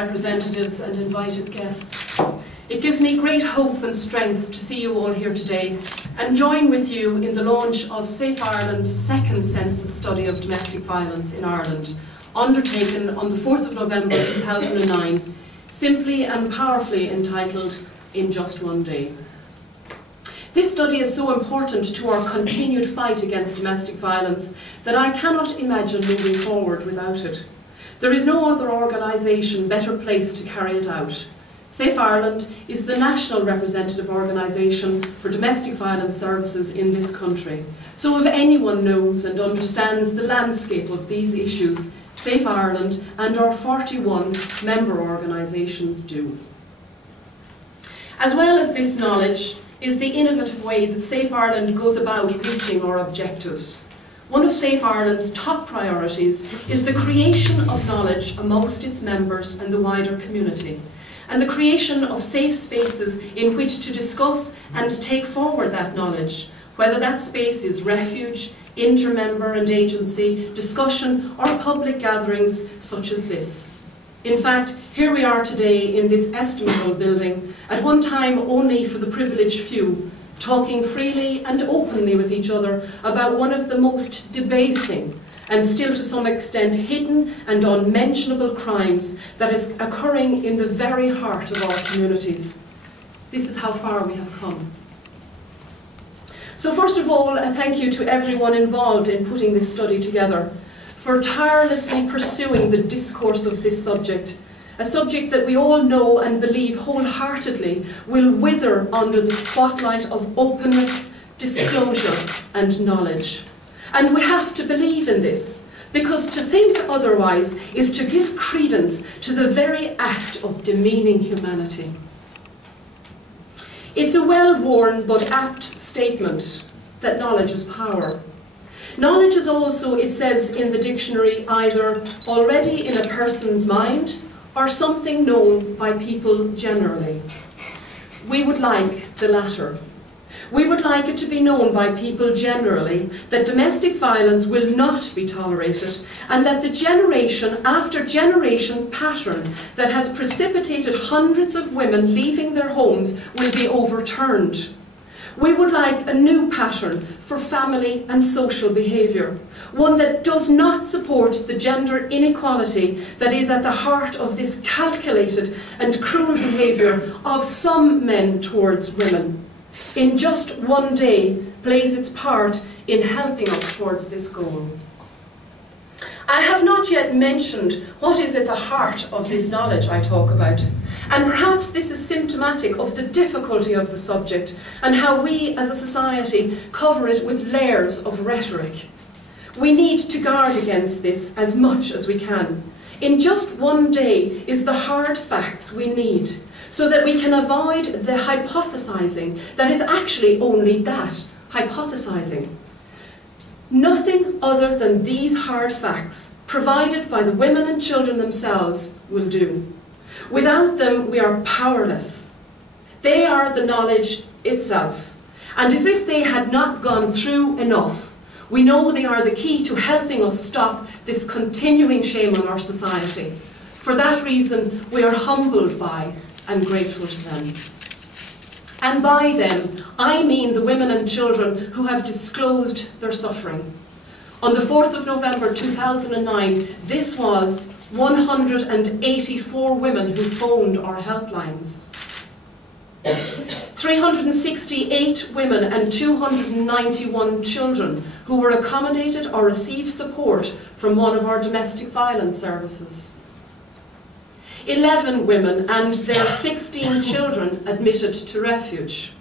Representatives and invited guests. It gives me great hope and strength to see you all here today and join with you in the launch of Safe Ireland's second census study of domestic violence in Ireland, undertaken on the 4th of November 2009, simply and powerfully entitled In Just One Day. This study is so important to our continued fight against domestic violence that I cannot imagine moving forward without it. There is no other organisation better placed to carry it out. Safe Ireland is the national representative organisation for domestic violence services in this country. So if anyone knows and understands the landscape of these issues, Safe Ireland and our 41 member organisations do. As well as this knowledge is the innovative way that Safe Ireland goes about reaching our objectives. One of Safe Ireland's top priorities is the creation of knowledge amongst its members and the wider community, and the creation of safe spaces in which to discuss and take forward that knowledge, whether that space is refuge, inter-member and agency, discussion or public gatherings such as this. In fact, here we are today in this estimable building, at one time only for the privileged few, talking freely and openly with each other about one of the most debasing and still to some extent hidden and unmentionable crimes that is occurring in the very heart of our communities. This is how far we have come. So first of all, a thank you to everyone involved in putting this study together, for tirelessly pursuing the discourse of this subject, a subject that we all know and believe wholeheartedly will wither under the spotlight of openness, disclosure and knowledge. And we have to believe in this, because to think otherwise is to give credence to the very act of demeaning humanity. It's a well-worn but apt statement that knowledge is power. Knowledge is also, it says in the dictionary, either already in a person's mind or something known by people generally. We would like the latter. We would like it to be known by people generally that domestic violence will not be tolerated, and that the generation after generation pattern that has precipitated hundreds of women leaving their homes will be overturned. We would like a new pattern for family and social behaviour, one that does not support the gender inequality that is at the heart of this calculated and cruel behaviour of some men towards women. In Just One Day plays its part in helping us towards this goal. I have not yet mentioned what is at the heart of this knowledge I talk about, and perhaps this is symptomatic of the difficulty of the subject and how we as a society cover it with layers of rhetoric. We need to guard against this as much as we can. In just one day is the hard facts we need, so that we can avoid the hypothesizing that is actually only that, hypothesizing. Nothing other than these hard facts, provided by the women and children themselves, will do. Without them, we are powerless. They are the knowledge itself. And as if they had not gone through enough, we know they are the key to helping us stop this continuing shame on our society. For that reason, we are humbled by and grateful to them. And by them, I mean the women and children who have disclosed their suffering. On the 4th of November 2009, this was 184 women who phoned our helplines. 368 women and 291 children who were accommodated or received support from one of our domestic violence services. 11 women and their 16 children admitted to refuge.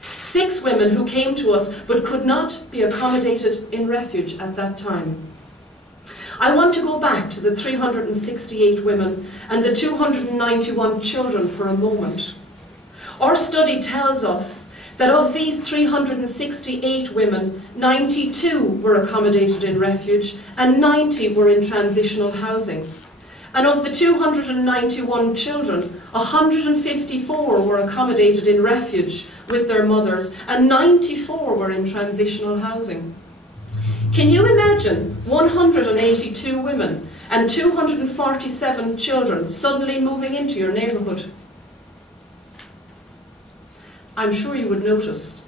6 women who came to us but could not be accommodated in refuge at that time. I want to go back to the 368 women and the 291 children for a moment. Our study tells us that of these 368 women, 92 were accommodated in refuge and 90 were in transitional housing. And of the 291 children, 154 were accommodated in refuge with their mothers and 94 were in transitional housing. Can you imagine 182 women and 247 children suddenly moving into your neighbourhood? I'm sure you would notice.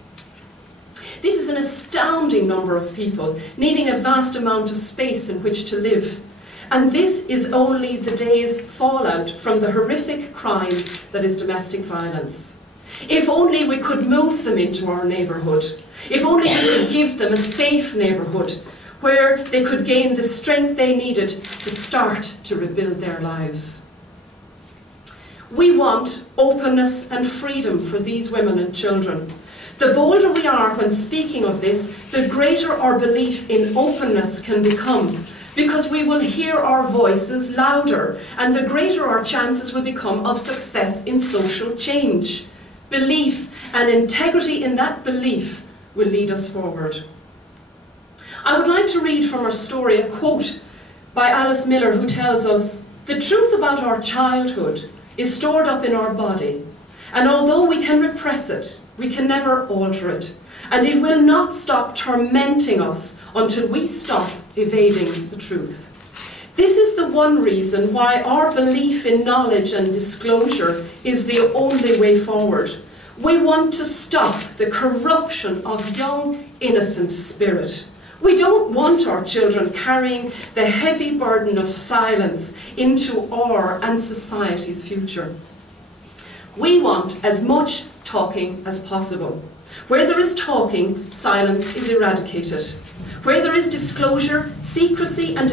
This is an astounding number of people needing a vast amount of space in which to live. And this is only the day's fallout from the horrific crime that is domestic violence. If only we could move them into our neighbourhood. If only we could give them a safe neighbourhood where they could gain the strength they needed to start to rebuild their lives. We want openness and freedom for these women and children. The bolder we are when speaking of this, the greater our belief in openness can become, because we will hear our voices louder, and the greater our chances will become of success in social change. Belief and integrity in that belief will lead us forward. I would like to read from her story a quote by Alice Miller, who tells us, "The truth about our childhood is stored up in our body, and although we can repress it, we can never alter it, and it will not stop tormenting us until we stop evading the truth. This is the one reason why our belief in knowledge and disclosure is the only way forward. We want to stop the corruption of young, innocent spirit. We don't want our children carrying the heavy burden of silence into our and society's future. We want as much talking as possible. Where there is talking, silence is eradicated. Where there is disclosure, secrecy and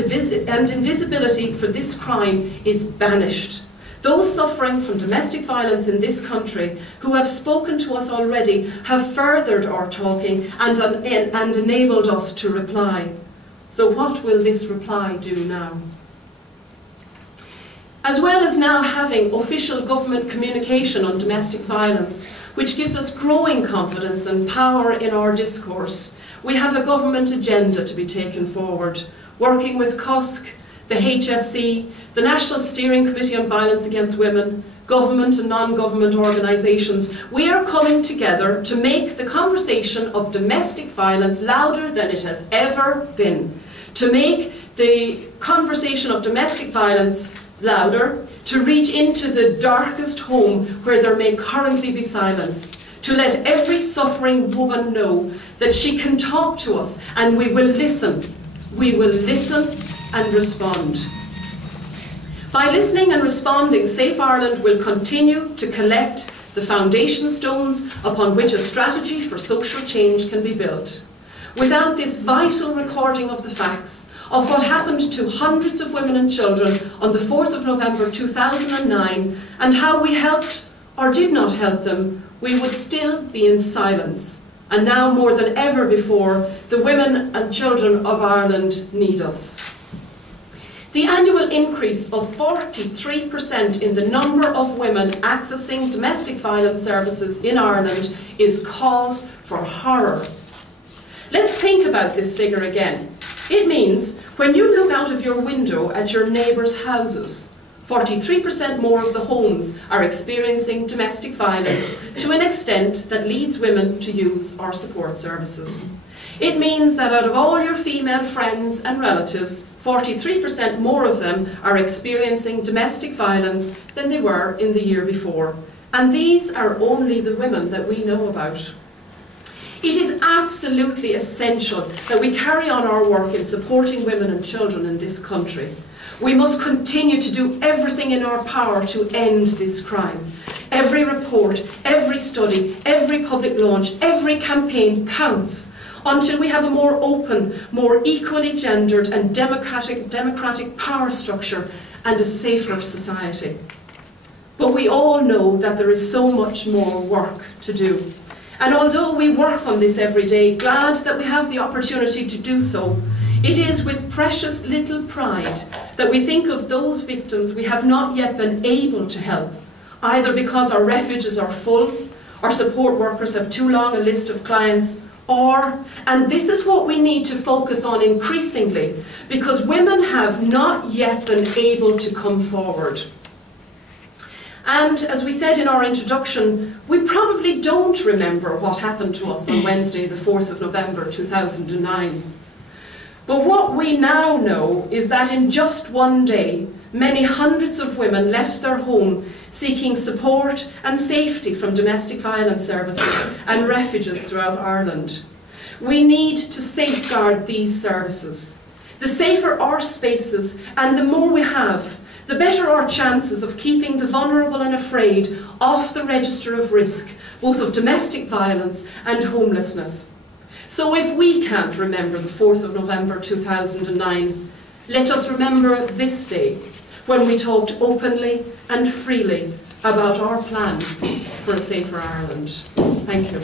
invisibility for this crime is banished. Those suffering from domestic violence in this country who have spoken to us already have furthered our talking and enabled us to reply. So what will this reply do now? As well as now having official government communication on domestic violence, which gives us growing confidence and power in our discourse, we have a government agenda to be taken forward, working with CUSC, the HSC, the National Steering Committee on Violence Against Women, government and non-government organisations. We are coming together to make the conversation of domestic violence louder than it has ever been, to make the conversation of domestic violence louder, to reach into the darkest home where there may currently be silence, to let every suffering woman know that she can talk to us and we will listen. We will listen and respond. By listening and responding, Safe Ireland will continue to collect the foundation stones upon which a strategy for social change can be built. Without this vital recording of the facts, of what happened to hundreds of women and children on the 4th of November 2009 and how we helped or did not help them, we would still be in silence. And now more than ever before, the women and children of Ireland need us. The annual increase of 43% in the number of women accessing domestic violence services in Ireland is cause for horror. Let's think about this figure again. It means when you look out of your window at your neighbours' houses, 43% more of the homes are experiencing domestic violence to an extent that leads women to use our support services. It means that out of all your female friends and relatives, 43% more of them are experiencing domestic violence than they were in the year before. And these are only the women that we know about. It is absolutely essential that we carry on our work in supporting women and children in this country. We must continue to do everything in our power to end this crime. Every report, every study, every public launch, every campaign counts until we have a more open, more equally gendered and democratic power structure and a safer society. But we all know that there is so much more work to do. And although we work on this every day, glad that we have the opportunity to do so, it is with precious little pride that we think of those victims we have not yet been able to help, either because our refuges are full, our support workers have too long a list of clients, or, and this is what we need to focus on increasingly, because women have not yet been able to come forward. And as we said in our introduction, we probably don't remember what happened to us on Wednesday, the 4th of November 2009. But what we now know is that in just one day, many hundreds of women left their home seeking support and safety from domestic violence services and refuges throughout Ireland. We need to safeguard these services. The safer our spaces and the more we have, the better our chances of keeping the vulnerable and afraid off the register of risk, both of domestic violence and homelessness. So if we can't remember the 4th of November 2009, let us remember this day when we talked openly and freely about our plan for a safer Ireland. Thank you.